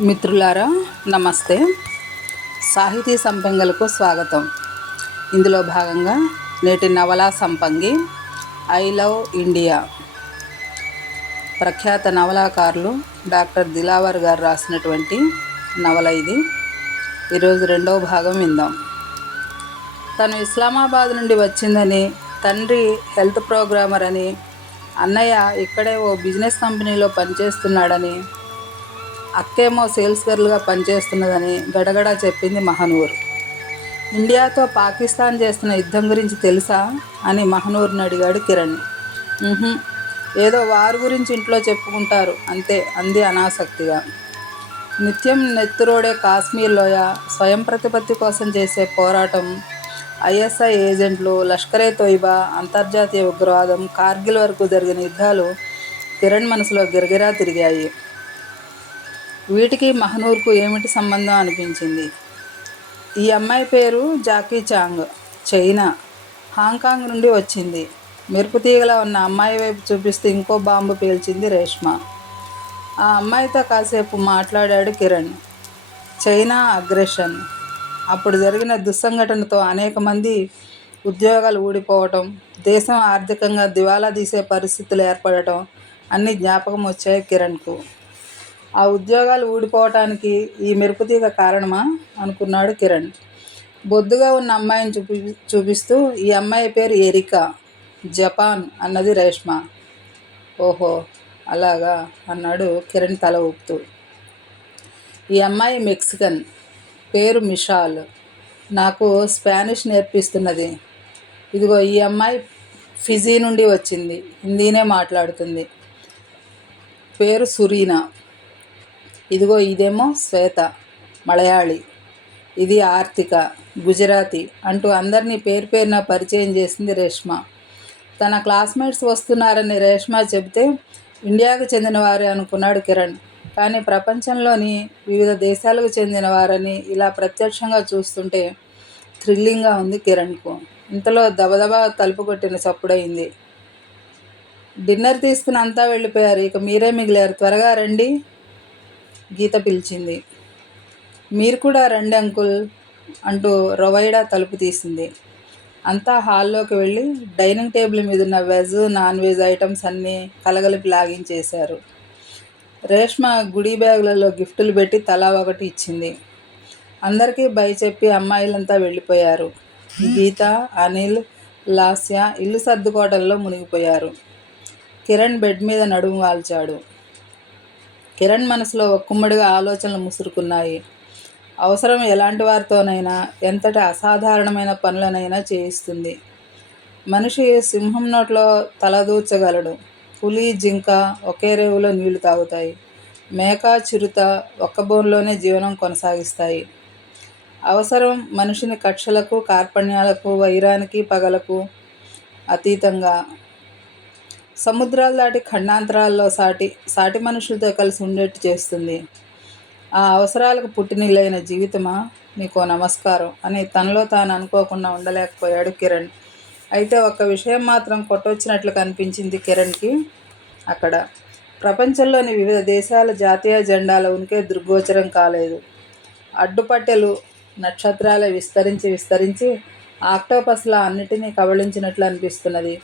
మిత్రులారా నమస్తే. సాహితీ సంపంగలకు స్వాగతం. ఇందులో భాగంగా నేటి నవలా సంపంగి ఐ లవ్ ఇండియా. ప్రఖ్యాత నవలాకారులు డాక్టర్ దిలావర్ గారు రాసినటువంటి నవల ఇది. ఈరోజు రెండవ భాగం విందాం. తను ఇస్లామాబాద్ నుండి వచ్చిందని తండ్రి హెల్త్ ప్రోగ్రామర్ అని అన్నయ్య ఇక్కడే ఓ బిజినెస్ కంపెనీలో పనిచేస్తున్నాడని అక్కేమో సేల్స్ గర్ల్గా పనిచేస్తున్నదని గడగడా చెప్పింది మహనూర్. ఇండియాతో పాకిస్తాన్ చేస్తున్న యుద్ధం గురించి తెలుసా? అని మహనూర్ని అడిగాడు కిరణ్. ఏదో వారి గురించి ఇంట్లో చెప్పుకుంటారు అంతే అంది అనాసక్తిగా. నిత్యం నెత్తురోడే కాశ్మీర్ లోయ స్వయం ప్రతిపత్తి కోసం చేసే పోరాటం ఐఎస్ఐ ఏజెంట్లు లష్కరే తోయిబా అంతర్జాతీయ ఉగ్రవాదం కార్గిల్ వరకు జరిగిన యుద్ధాలు కిరణ్ మనసులో గిరగిరా తిరిగాయి. వీటికి మహనూర్కు ఏమిటి సంబంధం అనిపించింది? ఈ అమ్మాయి పేరు జాకీ చాంగ్ చైనా హాంకాంగ్ నుండి వచ్చింది. మెరుపు తీగలా ఉన్న అమ్మాయి వైపు చూపిస్తూ ఇంకో బాంబు పేల్చింది రేష్మ. ఆ అమ్మాయితో కాసేపు మాట్లాడాడు కిరణ్. China aggression. అప్పుడు జరిగిన దుస్సంఘటనతో అనేక మంది ఉద్యోగాలు ఊడిపోవటం దేశం ఆర్థికంగా దివాలా తీసే పరిస్థితులు ఏర్పడటం అన్ని జ్ఞాపకం వచ్చాయి కిరణ్కు. ఆ ఉద్యోగాలు ఊడిపోవటానికి ఈ మెరుపుతీగ కారణమా? అనుకున్నాడు కిరణ్. బొద్దుగా ఉన్న అమ్మాయిని చూపి చూపిస్తూ ఈ అమ్మాయి పేరు ఎరికా జపాన్ అన్నది రేష్మ. ఓహో అలాగా? అన్నాడు కిరణ్ తల ఊపుతూ. ఈ అమ్మాయి మెక్సికన్ పేరు మిషాల్. నాకు స్పానిష్ నేర్పిస్తున్నది. ఇదిగో ఈ అమ్మాయి ఫిజీ నుండి వచ్చింది. హిందీనే మాట్లాడుతుంది. పేరు సురీనా. ఇదిగో ఇదేమో శ్వేత మలయాళీ. ఇది ఆర్తిక గుజరాతీ అంటూ అందరినీ పేరు పేరున పరిచయం చేసింది రేష్మ. తన క్లాస్మేట్స్ వస్తున్నారని రేష్మ చెబితే ఇండియాకు చెందినవారే అనుకున్నాడు కిరణ్. కానీ ప్రపంచంలోని వివిధ దేశాలకు చెందిన వారని ఇలా ప్రత్యక్షంగా చూస్తుంటే థ్రిల్లింగ్గా ఉంది కిరణ్కు. ఇంతలో దబదబా తలుపు కొట్టిన చప్పుడైంది డిన్నర్ తీసుకుని అంతా వెళ్ళిపోయారు. ఇక మీరే మిగిలారు. త్వరగా రండి. గీత పిలిచింది. మీరు కూడా రండి అంకుల్ అంటూ రొవైడా తలుపు తీసింది. అంతా హాల్లోకి వెళ్ళి డైనింగ్ టేబుల్ మీద ఉన్న వెజ్ నాన్ వెజ్ ఐటమ్స్ అన్నీ కలగలిపి లాగించేశారు రేష్మ గుడి బ్యాగులలో గిఫ్టులు పెట్టి తలా ఒకటి ఇచ్చింది. అందరికీ బై చెప్పి అమ్మాయిలంతా వెళ్ళిపోయారు. గీత అనిల్ లాస్య ఇల్లు సర్దుకోవడంలో మునిగిపోయారు. కిరణ్ బెడ్ మీద నడుము వాల్చాడు. కిరణ్ మనసులో ఒక్కుమ్మడిగా ఆలోచనలు ముసురుకున్నాయి. అవసరం ఎలాంటి వారితోనైనా ఎంతటి అసాధారణమైన పనులనైనా చేయిస్తుంది. మనిషి సింహం నోట్లో తలదూర్చగలడు పులి జింక ఒకే రేవులో నీళ్ళు తాగుతాయి. మేక చిరుత ఒక్క బోన్లోనే జీవనం కొనసాగిస్తాయి. అవసరం మనిషిని కక్షలకు కార్పణ్యాలకు వైరానికి పగలకు అతీతంగా సముద్రాలు దాటి ఖండాంతరాల్లో సాటి సాటి మనుషులతో కలిసి ఉండేట్టు చేస్తుంది. ఆ అవసరాలకు పుట్టినిల్లైన జీవితమా? మీకు నమస్కారం. అని తనలో తాను అనుకోకుండా ఉండలేకపోయాడు కిరణ్. అయితే ఒక్క విషయం మాత్రం కొట్టొచ్చినట్లు కనిపించింది కిరణ్కి అక్కడ. ప్రపంచంలోని వివిధ దేశాల జాతీయ జెండాల ఉనికే దృగ్గోచరం కాలేదు. అడ్డుపట్టెలు నక్షత్రాలే విస్తరించి విస్తరించి ఆక్టోపస్లా అన్నిటినీ కబళించినట్లు అనిపిస్తున్నది.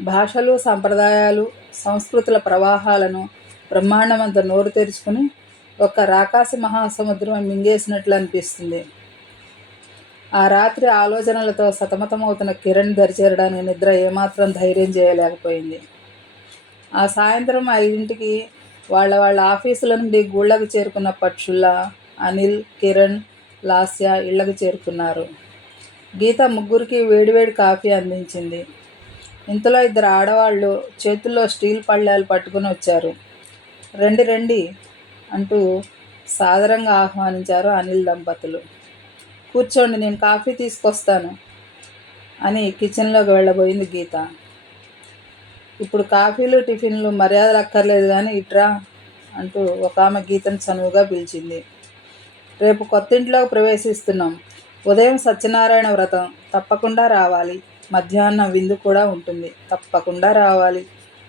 భాషలు సంప్రదాయాలు సంస్కృతుల ప్రవాహాలను బ్రహ్మాండమంత నోరు తెరుచుకుని ఒక రాకాసి మహాసముద్రం మింగేసినట్లు అనిపిస్తుంది. ఆ రాత్రి ఆలోచనలతో సతమతమవుతున్న కిరణ్ దరిచేరడానికి నిద్ర ఏమాత్రం ధైర్యం చేయలేకపోయింది. ఆ సాయంత్రం ఐదింటికి వాళ్ళ వాళ్ళ ఆఫీసుల నుండి గూళ్ళకు చేరుకున్న పక్షుల అనిల్ కిరణ్ లాస్య ఇళ్ళకు చేరుకున్నారు. గీత ముగ్గురికి వేడివేడి కాఫీ అందించింది. ఇంతలో ఇద్దరు ఆడవాళ్ళు చేతుల్లో స్టీల్ పళ్ళాలు పట్టుకుని వచ్చారు. రండి రండి అంటూ సాదరంగా ఆహ్వానించారు అనిల్ దంపతులు. కూర్చోండి నేను కాఫీ తీసుకొస్తాను అని కిచెన్లోకి వెళ్ళబోయింది గీత. ఇప్పుడు కాఫీలు టిఫిన్లు మర్యాదలు అక్కర్లేదు కానీ ఇట్రా అంటూ ఒక ఆమె గీతను చనువుగా పిలిచింది. రేపు కొత్త ఇంట్లోకి ప్రవేశిస్తున్నాం. ఉదయం సత్యనారాయణ వ్రతం. తప్పకుండా రావాలి. మధ్యాహ్నం విందు కూడా ఉంటుంది. తప్పకుండా రావాలి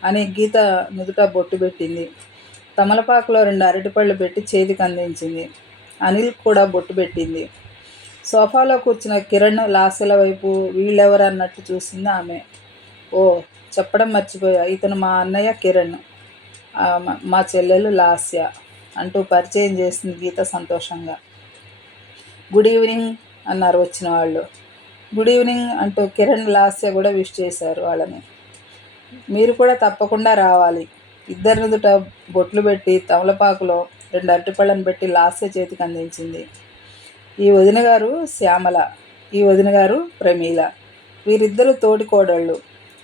అని గీత నుదుట బొట్టు పెట్టింది. తమలపాకులో రెండు అరటిపళ్ళు పెట్టి చేతికి అందించింది. అనిల్ కూడా బొట్టు పెట్టింది. సోఫాలో కూర్చున్న కిరణ్ లాస్యల వైపు వీళ్ళెవరు అన్నట్టు చూసింది ఆమె. ఓ చెప్పడం మర్చిపోయా. ఇతను మా అన్నయ్య కిరణ్. మా చెల్లెలు లాస్య అంటూ పరిచయం చేసింది గీత సంతోషంగా. గుడ్ ఈవినింగ్ అన్నారు వచ్చిన వాళ్ళు. గుడ్ ఈవినింగ్ అంటూ కిరణ్ లాస్య కూడా విష్ చేశారు వాళ్ళని. మీరు కూడా తప్పకుండా రావాలి. ఇద్దరినుదుట బొట్లు పెట్టి తమలపాకులో రెండు అరటిపళ్ళను పెట్టి లాస్య చేతికి అందించింది. ఈ వదిన గారు శ్యామల ఈ వదిన గారు ప్రమీల. వీరిద్దరు తోటి కోడళ్ళు.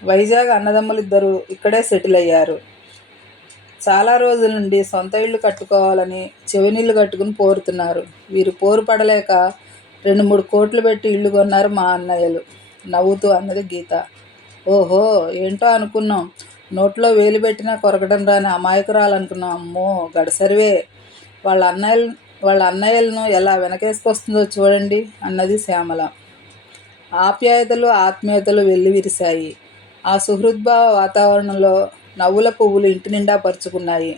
వైజాగ్ అన్నదమ్ములు ఇద్దరు ఇక్కడే సెటిల్ అయ్యారు. చాలా రోజుల నుండి సొంత ఇల్లు కట్టుకోవాలని చెవినీళ్ళు కట్టుకుని పోరుతున్నారు. వీరు పోరు పడలేక రెండు మూడు కోట్లు పెట్టి ఇల్లు కొన్నారు మా అన్నయ్యలు. నవ్వుతూ అన్నది గీత. ఓహో ఏంటో అనుకున్నాం. నోట్లో వేలు పెట్టినా కొరకడం రాని అమాయకురాలనుకున్నాం. అమ్మో గడసరివే. వాళ్ళ అన్నయ్యలు వాళ్ళ అన్నయ్యలను ఎలా వెనకేసుకొస్తుందో చూడండి అన్నది శ్యామల. ఆప్యాయతలు ఆత్మీయతలు వెళ్ళి విరిశాయి. ఆ సుహృద్భావ వాతావరణంలో నవ్వుల పువ్వులు ఇంటి నిండా పరుచుకున్నాయి.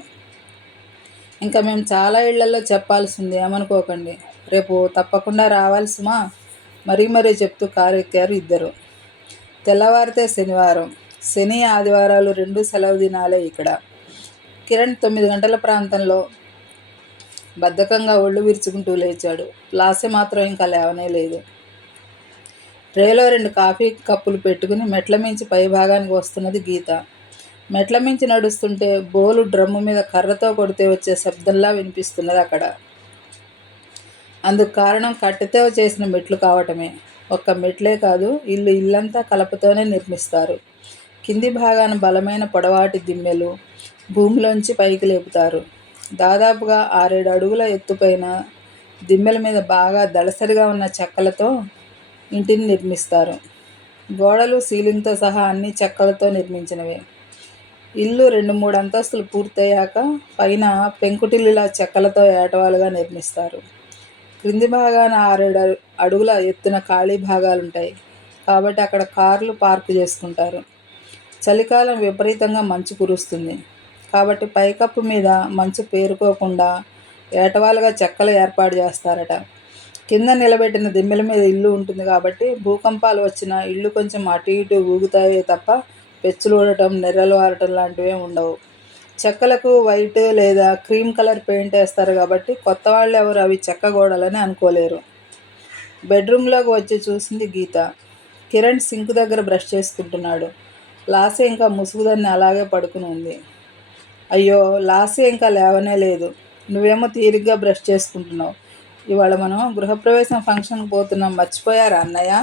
ఇంకా మేము చాలా ఇళ్ళలో చెప్పాల్సింది ఏమనుకోకండి. రేపు తప్పకుండా రావాల్సిమా? మరీ మరీ చెప్తూ కారు ఎక్కారు ఇద్దరు. తెల్లవారితే శనివారం. శని ఆదివారాలు రెండు సెలవు దినాలే ఇక్కడ. కిరణ్ తొమ్మిది గంటల ప్రాంతంలో బద్ధకంగా ఒళ్ళు విరుచుకుంటూ లేచాడు. లాసే మాత్రం ఇంకా లేవనే లేదు. ట్రేలో రెండు కాఫీ కప్పులు పెట్టుకుని మెట్ల మించి పై భాగానికి వస్తున్నది గీత. మెట్ల మించి నడుస్తుంటే బోలు డ్రమ్ము మీద కర్రతో కొడితే వచ్చే శబ్దంలా వినిపిస్తున్నది అక్కడ. అందుకు కారణం కట్టెతో చేసిన మెట్లు కావటమే. ఒక్క మెట్లే కాదు ఇల్లు ఇల్లంతా కలపతోనే నిర్మిస్తారు. కింది భాగాన బలమైన పొడవాటి దిమ్మెలు భూమిలోంచి పైకి లేపుతారు. దాదాపుగా ఆరేడు అడుగుల ఎత్తుపైన దిమ్మెల మీద బాగా దళసరిగా ఉన్న చెక్కలతో ఇంటిని నిర్మిస్తారు. గోడలు సీలింగ్తో సహా అన్ని చెక్కలతో నిర్మించినవే. ఇల్లు రెండు మూడు అంతస్తులు పూర్తయ్యాక పైన పెంకుటిల్లులా చెక్కలతో ఏటవాలుగా నిర్మిస్తారు. క్రింది భాగాన ఆరేడు అడుగుల ఎత్తున ఖాళీ భాగాలుంటాయి. కాబట్టి అక్కడ కార్లు పార్క్ చేసుకుంటారు. చలికాలం విపరీతంగా మంచు కురుస్తుంది. కాబట్టి పైకప్పు మీద మంచు పేరుకోకుండా ఏటవాలుగా చెక్కలు ఏర్పాటు చేస్తారట. కింద నిలబెట్టిన దిమ్మెల మీద ఇల్లు ఉంటుంది కాబట్టి భూకంపాలు వచ్చిన ఇల్లు కొంచెం అటు ఇటు ఊగుతాయే తప్ప పెచ్చులు ఊడటం నెర్రలు ఆడటం లాంటివే ఉండవు. చెక్కలకు వైట్ లేదా క్రీమ్ కలర్ పెయింట్ వేస్తారు కాబట్టి కొత్త వాళ్ళు ఎవరు అవి చెక్క గోడలని అనుకోలేరు. బెడ్రూమ్లోకి వచ్చి చూసింది గీత. కిరణ్ సింక్ దగ్గర బ్రష్ చేసుకుంటున్నాడు. లాసే ఇంకా ముసుగుదాన్ని అలాగే పడుకుని ఉంది. అయ్యో లాసే ఇంకా లేవనే లేదు. నువ్వేమో తీరిగ్గా బ్రష్ చేసుకుంటున్నావు. ఇవాళ మనం గృహప్రవేశం ఫంక్షన్కి పోతున్నాం. మర్చిపోయారా అన్నయ్య?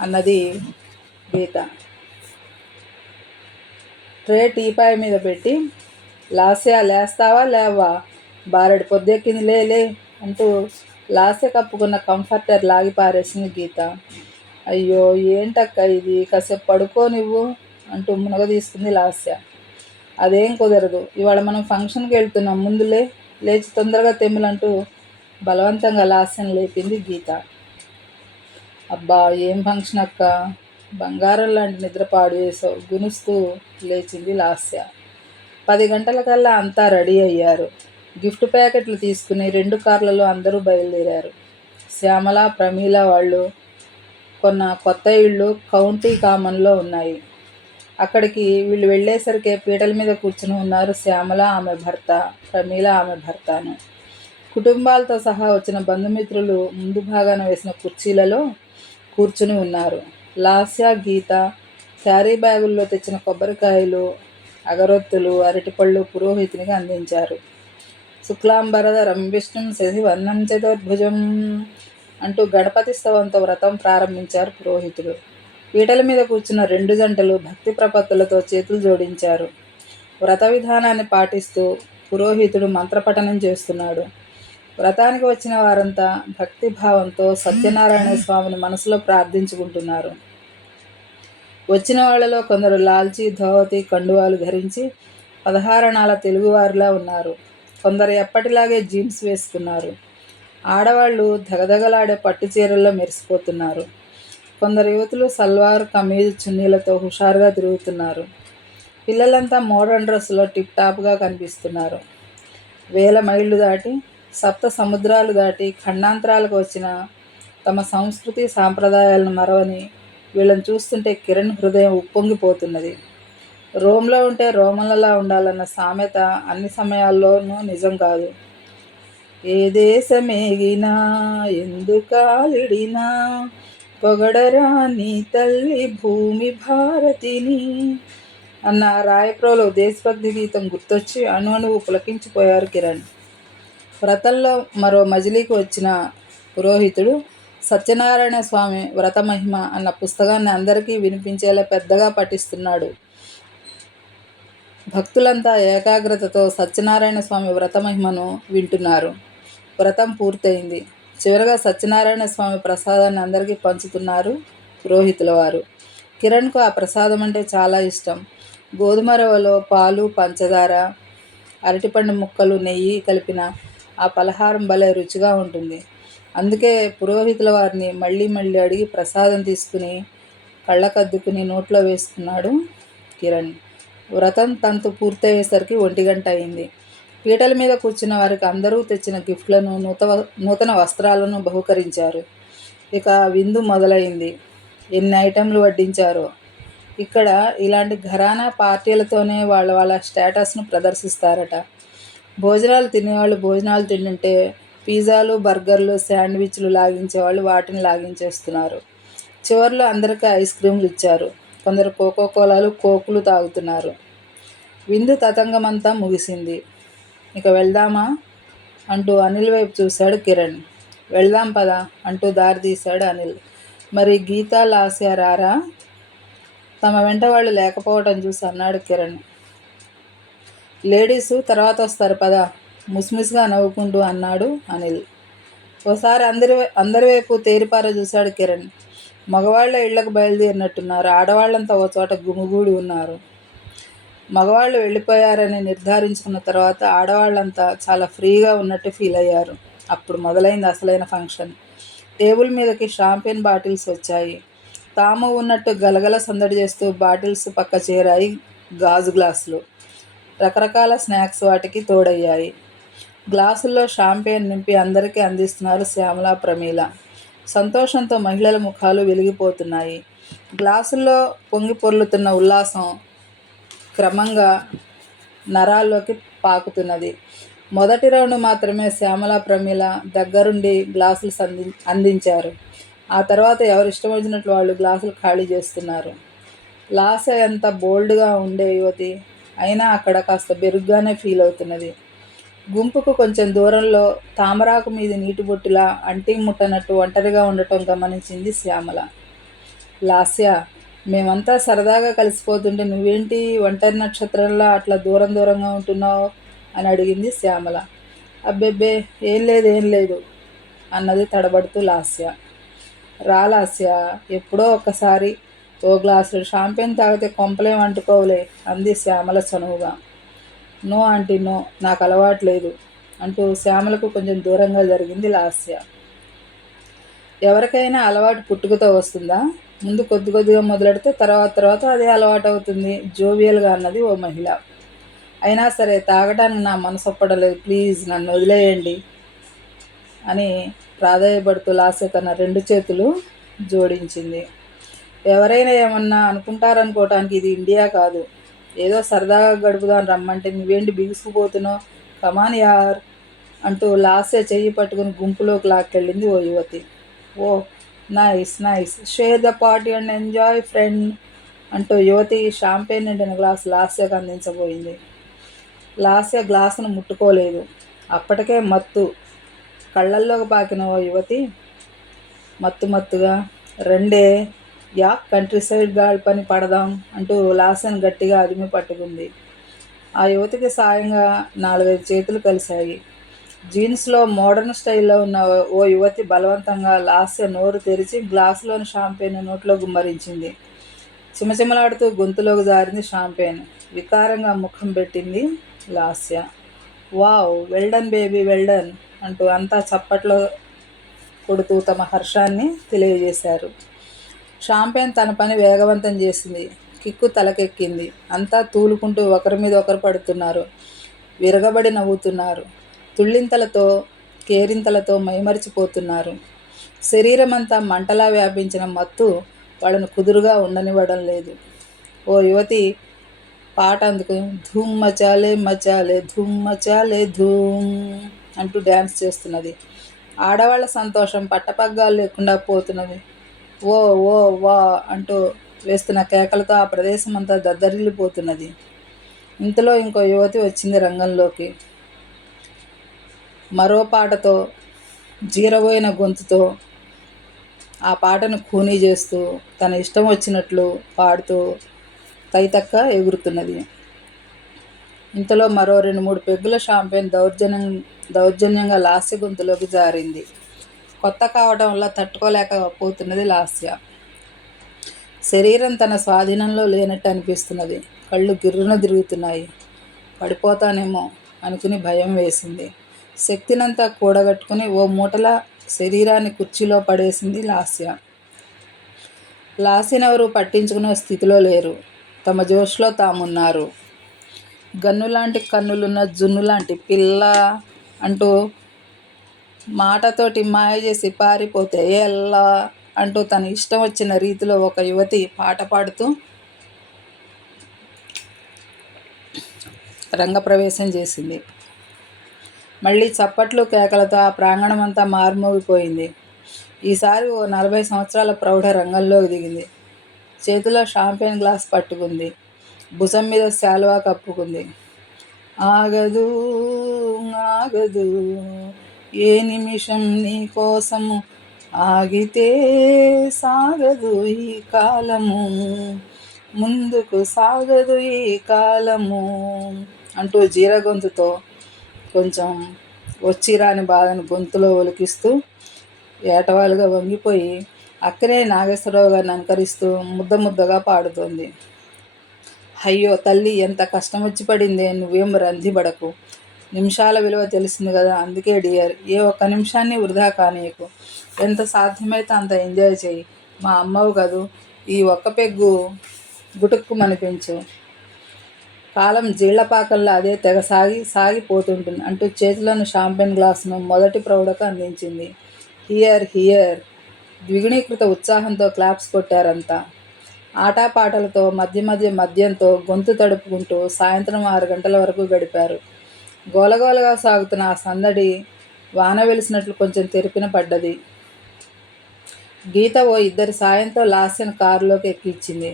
అన్నది గీత. ట్రే టీపాయ్ మీద పెట్టి లాస్య లేస్తావా లేవా బారెడు పొద్దెక్కింది లేలే అంటూ లాస్య కప్పుకున్న కంఫర్టర్ లాగి పారేసింది గీత. అయ్యో ఏంటక్క ఇది? కాసేపు పడుకో నువ్వు అంటూ మునగ తీసుకుంది లాస్య. అదేం కుదరదు. ఇవాళ మనం ఫంక్షన్కి వెళ్తున్నాం. ముందులే లేచి తొందరగా తెమ్ములంటూ బలవంతంగా లాస్యం లేపింది గీత. అబ్బా ఏం ఫంక్షన్ అక్క బంగారం లాంటి నిద్ర పాడు చేసావు గునుస్తూ లేచింది లాస్య. పది గంటలకల్లా అంతా రెడీ అయ్యారు. గిఫ్ట్ ప్యాకెట్లు తీసుకుని రెండు కార్లలో అందరూ బయలుదేరారు. శ్యామల ప్రమీల వాళ్ళు కొన్న కొత్త ఇళ్ళు కౌంటీ కామన్లో ఉన్నాయి. అక్కడికి వీళ్ళు వెళ్ళేసరికి పీటల మీద కూర్చుని ఉన్నారు శ్యామల ఆమె భర్త ప్రమీల ఆమె భర్తను. కుటుంబాలతో సహా వచ్చిన బంధుమిత్రులు ముందు భాగాన వేసిన కుర్చీలలో కూర్చుని ఉన్నారు. లాస్య గీత క్యారీ బ్యాగుల్లో తెచ్చిన కొబ్బరికాయలు అగరొత్తులు అరటిపళ్ళు పురోహితునికి అందించారు. శుక్లాంబరధరం విష్ణుం శశివర్ణం చతుర్భుజం అంటూ గణపతి స్తవంతో వ్రతం ప్రారంభించారు పురోహితుడు. పీటల మీద కూర్చున్న రెండు జంటలు భక్తి ప్రపత్తులతో చేతులు జోడించారు. వ్రత విధానాన్ని పాటిస్తూ పురోహితుడు మంత్రపఠనం చేస్తున్నాడు. వ్రతానికి వచ్చిన వారంతా భక్తిభావంతో సత్యనారాయణ స్వామిని మనసులో ప్రార్థించుకుంటున్నారు. వచ్చిన వాళ్ళలో కొందరు లాల్చీ ధోవతి కండువాలు ధరించి పదహారణాల తెలుగువారిలా ఉన్నారు. కొందరు ఎప్పటిలాగే జీన్స్ వేసుకున్నారు. ఆడవాళ్ళు ధగధగలాడే పట్టు చీరల్లో మెరిసిపోతున్నారు. కొందరు యువతులు సల్వార్ కమీజ్ చున్నీలతో హుషారుగా తిరుగుతున్నారు. పిల్లలంతా మోడర్న్ డ్రెస్సులో టిప్ టాప్గా కనిపిస్తున్నారు. వేల మైళ్ళు దాటి సప్త సముద్రాలు దాటి ఖండాంతరాలకు వచ్చిన తమ సంస్కృతి సాంప్రదాయాలను మరవని వీళ్ళని చూస్తుంటే కిరణ్ హృదయం ఉప్పొంగిపోతున్నది. రోమ్లో ఉంటే రోమలలా ఉండాలన్న సామెత అన్ని సమయాల్లోనూ నిజం కాదు. ఏ దేశమేగినా ఎందుకాలిడినా పొగడరా నీ తల్లి భూమి భారతిని అన్న రాయప్రోలో దేశభక్తి గీతం గుర్తొచ్చి అణువును పులకించిపోయారు కిరణ్. వ్రతంలో మరో మజిలీకి వచ్చిన పురోహితుడు సత్యనారాయణ స్వామి వ్రత మహిమ అన్న పుస్తకాన్ని అందరికీ వినిపించేలా పెద్దగా పఠిస్తున్నాడు. భక్తులంతా ఏకాగ్రతతో సత్యనారాయణ స్వామి వ్రతమహిమను వింటున్నారు. వ్రతం పూర్తయింది. చివరగా సత్యనారాయణ స్వామి ప్రసాదాన్ని అందరికీ పంచుతున్నారు పురోహితుల వారు. కిరణ్కు ఆ ప్రసాదం అంటే చాలా ఇష్టం. గోధుమ రవ్వలో పాలు పంచదార అరటిపండు ముక్కలు నెయ్యి కలిపిన ఆ పలహారం భలే రుచిగా ఉంటుంది. అందుకే పురోహితుల వారిని మళ్ళీ మళ్ళీ అడిగి ప్రసాదం తీసుకుని కళ్ళకద్దుకుని నోట్లో వేసుకున్నాడు కిరణ్. వ్రతం తంతు పూర్తయ్యేసరికి ఒంటి గంట అయింది. పీటల మీద కూర్చున్న వారికి అందరూ తెచ్చిన గిఫ్ట్లను నూతన నూతన వస్త్రాలను బహుకరించారు. ఇక విందు మొదలైంది. ఎన్ని ఐటెంలు వడ్డించారో. ఇక్కడ ఇలాంటి ఘరానా పార్టీలతోనే వాళ్ళ వాళ్ళ స్టేటస్ను ప్రదర్శిస్తారట. భోజనాలు తినేవాళ్ళు భోజనాలు తింటుంటే పిజ్జాలు బర్గర్లు శాండ్విచ్లు లాగించేవాళ్ళు వాటిని లాగించేస్తున్నారు. చివరిలో అందరికీ ఐస్ క్రీమ్లు ఇచ్చారు. కొందరు కోకో కోలాలు కోకులు తాగుతున్నారు. విందు తతంగమంతా ముగిసింది. ఇక వెళ్దామా? అంటూ అనిల్ వైపు చూశాడు కిరణ్. వెళ్దాం పదా అంటూ దారి తీశాడు అనిల్. మరి గీతా లాస్య రారా తమ వెంట వాళ్ళు లేకపోవటం చూసి అన్నాడు కిరణ్. లేడీసు తర్వాత వస్తారు పద. ముసిముసిగా నవ్వుకుంటూ అన్నాడు అనిల్. ఓసారి అందరి అందరి వైపు తేరిపార చూశాడు కిరణ్. మగవాళ్ళ ఇళ్ళకు బయలుదేరినట్టున్నారు. ఆడవాళ్ళంతా ఓ చోట గుమిగూడి ఉన్నారు. మగవాళ్ళు వెళ్ళిపోయారని నిర్ధారించుకున్న తర్వాత ఆడవాళ్ళంతా చాలా ఫ్రీగా ఉన్నట్టు ఫీల్ అయ్యారు. అప్పుడు మొదలైంది అసలైన ఫంక్షన్. టేబుల్ మీదకి షాంపెయిన్ బాటిల్స్ వచ్చాయి. తాము ఉన్నట్టు గలగల సందడి చేస్తూ బాటిల్స్ పక్క చేరాయి గాజు గ్లాసులు. రకరకాల స్నాక్స్ వాటికి తోడయ్యాయి. గ్లాసుల్లో షాంపేన్ నింపి అందరికీ అందిస్తున్నారు శ్యామల ప్రమీల. సంతోషంతో మహిళల ముఖాలు వెలిగిపోతున్నాయి. గ్లాసుల్లో పొంగి పొర్లుతున్న ఉల్లాసం క్రమంగా నరాల్లోకి పాకుతున్నది. మొదటి రౌండ్ మాత్రమే శ్యామల ప్రమీల దగ్గరుండి గ్లాసులు సంది అందించారు. ఆ తర్వాత ఎవరు ఇష్టం వచ్చినట్లు వాళ్ళు గ్లాసులు ఖాళీ చేస్తున్నారు. లాస్ ఎంత బోల్డ్గా ఉండే యువతి. అయినా అక్కడ కాస్త బెరుగ్గానే ఫీల్ అవుతున్నది. గుంపుకు కొంచెం దూరంలో తామరాకు మీద నీటి బొట్టులా అంటి ముట్టనట్టు ఒంటరిగా ఉండటం గమనించింది శ్యామల. లాస్య మేమంతా సరదాగా కలిసిపోతుంటే నువ్వేంటి ఒంటరి నక్షత్రంలా అట్లా దూరం దూరంగా ఉంటున్నావు? అని అడిగింది శ్యామల. అబ్బెబ్బే ఏం లేదు ఏం లేదు అన్నది తడబడుతూ లాస్య. రా లాస్య ఎప్పుడో ఒక్కసారి ఓ గ్లాసులు షాంపెన్ తాగితే కొంపలేం అంటుకోవులే అంది శ్యామల చనువుగా నో ఆంటీ నో నాకు అలవాటు లేదు అంటూ శ్యామలకు కొంచెం దూరంగా జరిగింది లాస్య. ఎవరికైనా అలవాటు పుట్టుకతో వస్తుందా? ముందు కొద్ది కొద్దిగా మొదలెడితే తర్వాత తర్వాత అదే అలవాటు అవుతుంది జోవియల్గా అన్నది ఓ మహిళ. అయినా సరే తాగడానికి నా మనసు ఒప్పడలేదు ప్లీజ్ నన్ను వదిలేయండి అని ప్రాధాయపడుతూ లాస్య తన రెండు చేతులు జోడించింది. ఎవరైనా ఏమన్నా అనుకుంటారనుకోవటానికి ఇది ఇండియా కాదు. ఏదో సరదాగా గడుపుదాం రమ్మంటే నువ్వేంటి బిగుసుకుపోతున్నావు? కమాన్ యార్ అంటూ లాస్య చెయ్యి పట్టుకుని గుంపులోకి లాక్కెళ్ళింది ఓ యువతి. ఓ nice nice share the party and enjoy friend అంటూ యువతి షాంపేన్ నిండిన గ్లాస్ లాస్యకు అందించబోయింది. లాస్య గ్లాసును ముట్టుకోలేదు. అప్పటికే మత్తు. కళ్ళల్లోకి పాకిన ఓ యువతి మత్తు మత్తుగా రెండే యా కంట్రీ సైడ్ గాడ్ పని పడదాం అంటూ లాస్యను గట్టిగా అదిమి పట్టుకుంది. ఆ యువతికి సాయంగా నాలుగైదు చేతులు కలిశాయి. జీన్స్లో మోడర్న్ స్టైల్లో ఉన్న ఓ యువతి బలవంతంగా లాస్య నోరు తెరిచి గ్లాసులోని షాంపేన్ నోట్లో గుమ్మరించింది. చిమచిమలాడుతూ గొంతులోకి జారింది షాంపేన్. వికారంగా ముఖం పెట్టింది Lasya. Wow well done baby well done అంటూ అంతా చప్పట్లో కొడుతూ తమ హర్షాన్ని తెలియజేశారు. షాంపెన్ తన పని వేగవంతం చేసింది. కిక్కు తలకెక్కింది. అంతా తూలుకుంటూ ఒకరి మీద ఒకరు పడుతున్నారు. విరగబడి నవ్వుతున్నారు. తుళ్ళింతలతో కేరింతలతో మైమరిచిపోతున్నారు. శరీరమంతా మంటలా వ్యాపించిన మత్తు వాళ్ళను కుదురుగా ఉండనివ్వడం లేదు. ఓ యువతి పాట అందుకు ధూమ్ మచాలే మచాలే ధూమ్ మచాలే ధూమ్ అంటూ డ్యాన్స్ చేస్తున్నది. ఆడవాళ్ళ సంతోషం పట్టపగ్గాలు లేకుండా పోతున్నది. ఓ ఓ వా అంటూ వేస్తున్న కేకలతో ఆ ప్రదేశం అంతా దద్దరిల్లిపోతున్నది. ఇంతలో ఇంకో యువతి వచ్చింది రంగంలోకి. మరో పాటతో జీరబోయిన గొంతుతో ఆ పాటను ఖూనీ చేస్తూ తన ఇష్టం వచ్చినట్లు పాడుతూ తైతక్క ఎగురుతున్నది. ఇంతలో మరో రెండు మూడు పెగ్గుల షాంపెయిన్ దౌర్జన్యం దౌర్జన్యంగా లాస్య గొంతులోకి జారింది. కొత్త కావడం వల్ల తట్టుకోలేకపోతున్నది లాస్య. శరీరం తన స్వాధీనంలో లేనట్టు అనిపిస్తున్నది. కళ్ళు గిర్రున తిరుగుతున్నాయి. పడిపోతానేమో అనుకుని భయం వేసింది. శక్తినంతా కూడగట్టుకుని ఓ మూటల శరీరాన్ని కుర్చీలో పడేసింది లాస్య. లాస్యనెవరు పట్టించుకునే స్థితిలో లేరు. తమ జోష్లో తామున్నారు. గన్నులాంటి కన్నులున్న జున్ను లాంటి పిల్ల అంటూ మాటతోటి మాయ చేసి పారిపోతే ఎల్లా అంటూ తన ఇష్టం వచ్చిన రీతిలో ఒక యువతి పాట పాడుతూ రంగప్రవేశం చేసింది. మళ్ళీ చప్పట్లు కేకలతో ఆ ప్రాంగణం అంతా మారుమోగిపోయింది. ఈసారి ఓ నలభై సంవత్సరాల ప్రౌఢ రంగంలోకి దిగింది. చేతిలో షాంపెయిన్ గ్లాస్ పట్టుకుంది. భుజం మీద శాలువా కప్పుకుంది. ఆగదు ఆగదు ఏ నిమిషం నీ కోసము ఆగితే సాగదు ఈ కాలము. ముందుకు సాగదు ఈ కాలము అంటూ జీర గొంతుతో కొంచెం వచ్చిరాని బాధను గొంతులో ఒలికిస్తూ ఏటవాలుగా వంగిపోయి అక్కడే నాగేశ్వరరావు గారిని అనుకరిస్తూ ముద్ద ముద్దగా పాడుతోంది. అయ్యో తల్లి ఎంత కష్టం వచ్చి పడిందే నువ్వేం రంధిబడకు నిమిషాల విలువ తెలిసింది కదా అందుకే డియర్ ఏ ఒక్క నిమిషాన్ని వృధా కానీయకు. ఎంత సాధ్యమైతే అంత ఎంజాయ్ చేయి. మా అమ్మవు కదూ ఈ ఒక్క పెగ్గు గుటుక్కుమనిపించు. కాలం జీళ్ళపాకల్లో అదే తెగ సాగి సాగిపోతుంటుంది. అంటూ చేతిలోని షాంపెన్ గ్లాసును మొదటి ప్రౌఢకు అందించింది. హియర్ హియర్ ద్విగుణీకృత ఉత్సాహంతో క్లాప్స్ కొట్టారంతా. ఆటపాటలతో మధ్య మధ్య మద్యంతో గొంతు తడుపుకుంటూ సాయంత్రం ఆరు గంటల వరకు గడిపారు. గోలగోలగా సాగుతున్న ఆ సందడి వాన వెలిసినట్లు కొంచెం తెరిపిన పడ్డది. గీత ఓ ఇద్దరి సాయంతో లాస్యను కారులోకి ఎక్కించింది.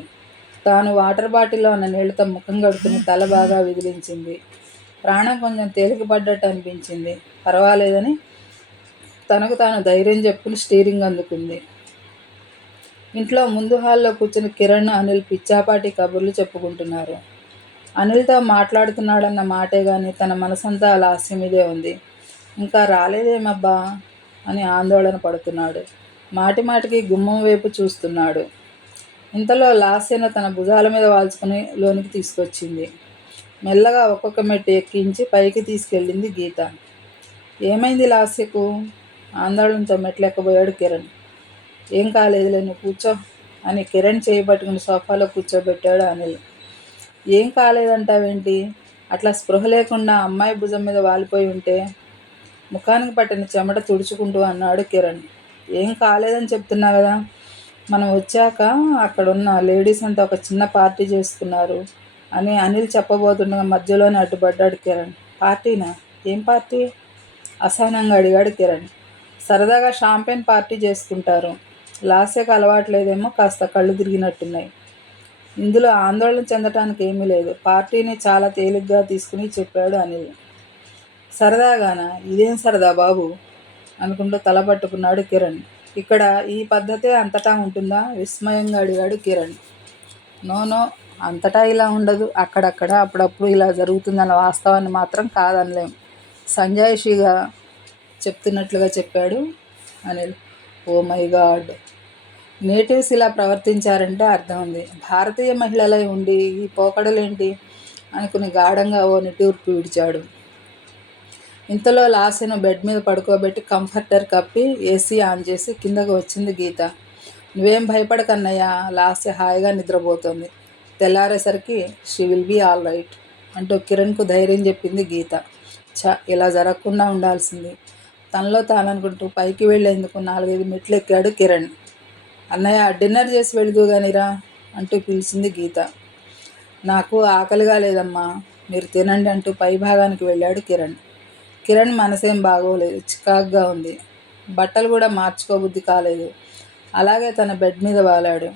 తాను వాటర్ బాటిల్లో ఉన్న నీళ్ళతో ముఖం కడుకుని తల బాగా విదిలించింది. ప్రాణం కొంచెం తేలికపడ్డట్టు అనిపించింది. పర్వాలేదని తనకు తాను ధైర్యం చెప్పుకుని స్టీరింగ్ అందుకుంది. ఇంట్లో ముందు హాల్లో కూర్చుని కిరణ్ అనిల్ పిచ్చాపాటి కబుర్లు చెప్పుకుంటున్నారు. అనిల్తో మాట్లాడుతున్నాడన్న మాటే కానీ తన మనసంతా లాస్యం మీదే ఉంది. ఇంకా రాలేదేమబ్బా? అని ఆందోళన పడుతున్నాడు. మాటి మాటికి గుమ్మం వైపు చూస్తున్నాడు. ఇంతలో లాస్యను తన భుజాల మీద వాల్చుకుని లోనికి తీసుకొచ్చింది. మెల్లగా ఒక్కొక్క మెట్టు ఎక్కించి పైకి తీసుకెళ్ళింది గీత. ఏమైంది లాస్యకు? ఆందోళనతో మెట్లెక్కబోయాడు కిరణ్. ఏం కాలేదులే నువ్వు కూర్చో అని కిరణ్ చేయబట్టుకుని సోఫాలో కూర్చోబెట్టాడు అనిల్. ఏం కాలేదంటావేంటి? అట్లా స్పృహ లేకుండా అమ్మాయి భుజం మీద వాలిపోయి ఉంటే ముఖానికి పట్టిన చెమట తుడుచుకుంటూ అన్నాడు కిరణ్. ఏం కాలేదని చెప్తున్నా కదా. మనం వచ్చాక అక్కడున్న లేడీస్ అంతా ఒక చిన్న పార్టీ చేసుకున్నారు అని అనిల్ చెప్పబోతుండగా మధ్యలోనే అడ్డుపడ్డాడు కిరణ్. పార్టీనా? ఏం పార్టీ? అసహనంగా అడిగాడు కిరణ్. సరదాగా షాంపెయిన్ పార్టీ చేసుకుంటారు. లాస్యకు అలవాట్లేదేమో కాస్త కళ్ళు తిరిగినట్టున్నాయి. ఇందులో ఆందోళన చెందటానికి ఏమీ లేదు. పార్టీని చాలా తేలిగ్గా తీసుకుని చెప్పాడు అనిల్. సరదాగాన? ఇదేం సరదా బాబు? అనుకుంటూ తల పట్టుకున్నాడు కిరణ్. ఇక్కడ ఈ పద్ధతే అంతటా ఉంటుందా? విస్మయంగా అడిగాడు కిరణ్. నోనో అంతటా ఇలా ఉండదు. అక్కడక్కడ అప్పుడప్పుడు ఇలా జరుగుతుందన్న వాస్తవాన్ని మాత్రం కాదనలేం. సంజాయిషిగా చెప్తున్నట్లుగా చెప్పాడు Anil. Oh my god! Natives ఇలా ప్రవర్తించారంటే అర్థం ఉంది. భారతీయ మహిళలై ఉండి ఈ పోకడలేంటి? అనుకుని గాఢంగా ఓ నిట్టూర్పు విడిచాడు. ఇంతలో లాస్యను బెడ్ మీద పడుకోబెట్టి కంఫర్టర్ కప్పి ఏసీ ఆన్ చేసి కిందకు వచ్చింది గీత. నువ్వేం భయపడకన్నయ్యా లాస్య హాయిగా నిద్రపోతుంది. తెల్లారేసరికి she will be all right అంటూ కిరణ్కు ధైర్యం చెప్పింది గీత. చ ఇలా జరగకుండా ఉండాల్సింది. తనలో తాననుకుంటూ పైకి వెళ్ళేందుకు నాలుగైదు మెట్లు ఎక్కాడు కిరణ్. అన్నయ్య డిన్నర్ చేసి వెళుదు కానీరా అంటూ పిలిచింది గీత. నాకు ఆకలిగా లేదమ్మా మీరు తినండి అంటూ పై భాగానికి వెళ్ళాడు కిరణ్. కిరణ్ మనసేం బాగోలేదు చికాగ్గా ఉంది. బట్టలు కూడా మార్చుకోబుద్ధి కాలేదు. అలాగే తన బెడ్ మీద వాలాడు.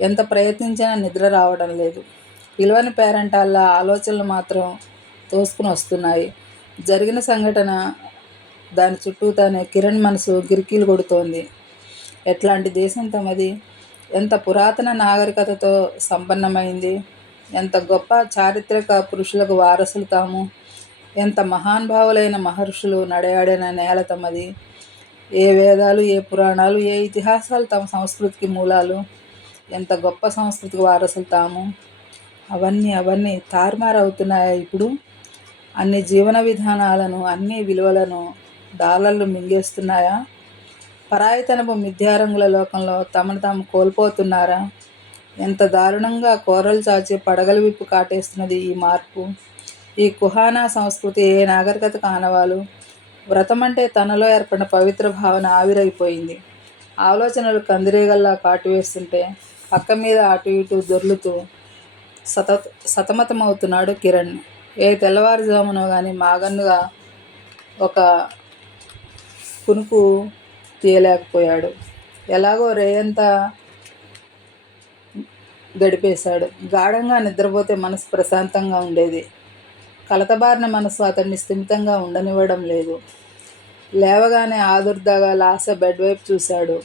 ఎంత ప్రయత్నించినా నిద్ర రావడం లేదు. పిలువని పేరెంటాల్లా ఆలోచనలు మాత్రం తోసుకుని వస్తున్నాయి. జరిగిన సంఘటన దాని చుట్టూ తానే కిరణ్ మనసు గిరికీలు కొడుతోంది. ఎట్లాంటి దేశం తమది? ఎంత పురాతన నాగరికతతో సంపన్నమైంది? ఎంత గొప్ప చారిత్రక పురుషులకు వారసులు తాము? ఎంత మహానుభావులైన మహర్షులు నడయాడిన నేల తమది? ఏ వేదాలు ఏ పురాణాలు ఏ ఇతిహాసాలు తమ సంస్కృతికి మూలాలు? ఎంత గొప్ప సంస్కృతికి వారసులు తాము? అవన్నీ అవన్నీ తారుమారవుతున్నాయా ఇప్పుడు? అన్ని జీవన విధానాలను అన్ని విలువలను డాలర్లు మింగేస్తున్నాయా? పరాయితనపు మిథ్యారంగుల లోకంలో తమను తాము కోల్పోతున్నారా? ఎంత దారుణంగా కోరలు చాచి పడగలు విప్పు కాటేస్తున్నది ఈ మార్పు. ఈ కుహానా సంస్కృతి ఏ నాగరికత కానవాలు. వ్రతం అంటే తనలో ఏర్పడిన పవిత్ర భావన ఆవిరైపోయింది. ఆలోచనలు కందిరీగల్లా కాటువేస్తుంటే పక్క మీద అటు ఇటు దొర్లుతూ సత సతమతమవుతున్నాడు కిరణ్. ఏ తెల్లవారుజామునో కానీ మాగన్నుగా ఒక కునుకు తీయలేకపోయాడు. ఎలాగో రేయంతా గడిపేశాడు. గాఢంగా నిద్రపోతే మనసు ప్రశాంతంగా ఉండేది. కలతబారిన మనసు అతన్ని స్థిమితంగా ఉండనివ్వడం లేదు. లేవగానే ఆదుర్దాగా లాస్య బెడ్ వైపు చూశాడు.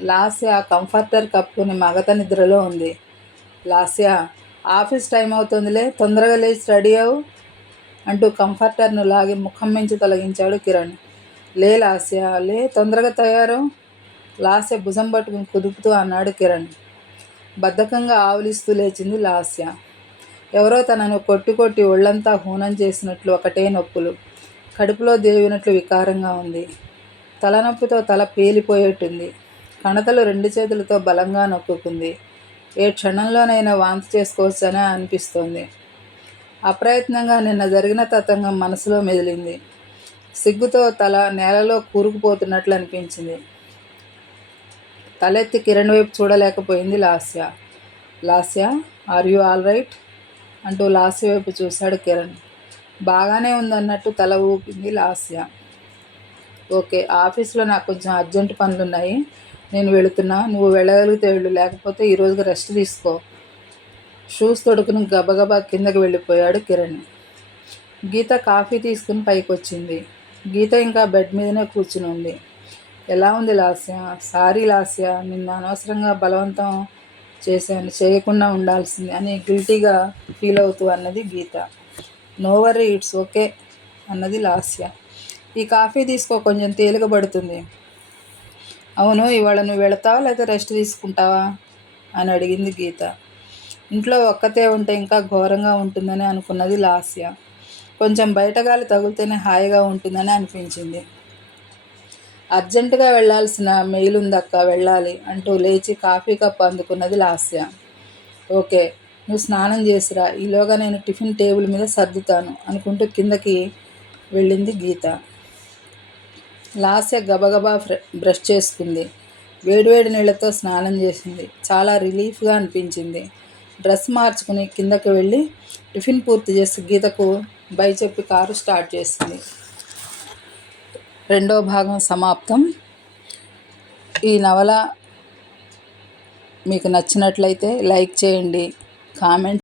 లాస్య కంఫర్టర్ కప్పుకుని మగత నిద్రలో ఉంది. లాస్య ఆఫీస్ టైం అవుతుందిలే తొందరగా లేచి రెడీ అవు అంటూ కంఫర్టర్ను లాగి ముఖం మించి తొలగించాడు కిరణ్. లే లాస్య లే తొందరగా తయారు. లాస్య భుజం పట్టుకుని కుదుపుతూ అన్నాడు కిరణ్. బద్ధకంగా ఆవులిస్తూ లేచింది లాస్య. ఎవరో తనను కొట్టి కొట్టి ఒళ్ళంతా హూనం చేసినట్లు ఒకటే నొప్పులు. కడుపులో దేవినట్లు వికారంగా ఉంది. తలనొప్పితో తల పేలిపోయేట్టుంది. కణతలు రెండు చేతులతో బలంగా నొక్కుకుంది. ఏ క్షణంలోనైనా వాంతి చేసుకోవచ్చనే అనిపిస్తోంది. అప్రయత్నంగా నిన్న జరిగిన తతంగం మనసులో మెదిలింది. సిగ్గుతో తల నేలలో కూరుకుపోతున్నట్లు అనిపించింది. తలెత్తి కిరణ్ వైపు చూడలేకపోయింది Lasya. Lasya are you all right? అంటూ లాస్య వైపు చూశాడు కిరణ్. బాగానే ఉందన్నట్టు తల ఊపింది లాస్య. ఓకే ఆఫీస్లో నాకు కొంచెం అర్జెంట్ పనులు ఉన్నాయి నేను వెళుతున్నా. నువ్వు వెళ్ళగలిగితే వెళ్ళు. లేకపోతే ఈరోజుకి రెస్ట్ తీసుకో. షూస్ తొడుకుని గబగబా కిందకి వెళ్ళిపోయాడు కిరణ్. గీత కాఫీ తీసుకుని పైకి వచ్చింది గీత ఇంకా బెడ్ మీదనే కూర్చుని ఉంది. ఎలా ఉంది లాస్య? సారీ లాస్య నిన్న అనవసరంగా బలవంతం చేశాను చేయకుండా ఉండాల్సింది అని గిల్టీగా ఫీల్ అవుతూ అన్నది Geetha. No worry it's okay అన్నది లాస్య. ఈ కాఫీ తీసుకో కొంచెం తేలిక పడుతుంది. అవును ఇవాళ నువ్వు వెళతావా లేదా రెస్ట్ తీసుకుంటావా అని అడిగింది గీత. ఇంట్లో ఒక్కతే ఉంటే ఇంకా ఘోరంగా ఉంటుందని అనుకున్నది లాస్య. కొంచెం బయట గాలి తగిలితేనే హాయిగా ఉంటుందని అనిపించింది. అర్జెంటుగా వెళ్ళాల్సిన మెయిల్ ఉందక్క వెళ్ళాలి అంటూ లేచి కాఫీ కప్ అందుకున్నది లాస్య. ఓకే నువ్వు స్నానం చేసిరా ఈలోగా నేను టిఫిన్ టేబుల్ మీద సర్దుతాను అనుకుంటూ కిందకి వెళ్ళింది గీత. లాస్య గబగబా బ్రష్ చేసుకుంది. వేడివేడి నీళ్ళతో స్నానం చేసింది. చాలా రిలీఫ్గా అనిపించింది. డ్రెస్ మార్చుకుని కిందకి వెళ్ళి టిఫిన్ పూర్తి చేసి గీతకు బై చెప్పి కారు స్టార్ట్ చేసింది. రెండో భాగం సమాప్తం. ఈ నవల మీకు నచ్చినట్లయితే లైక్ చేయండి కామెంట్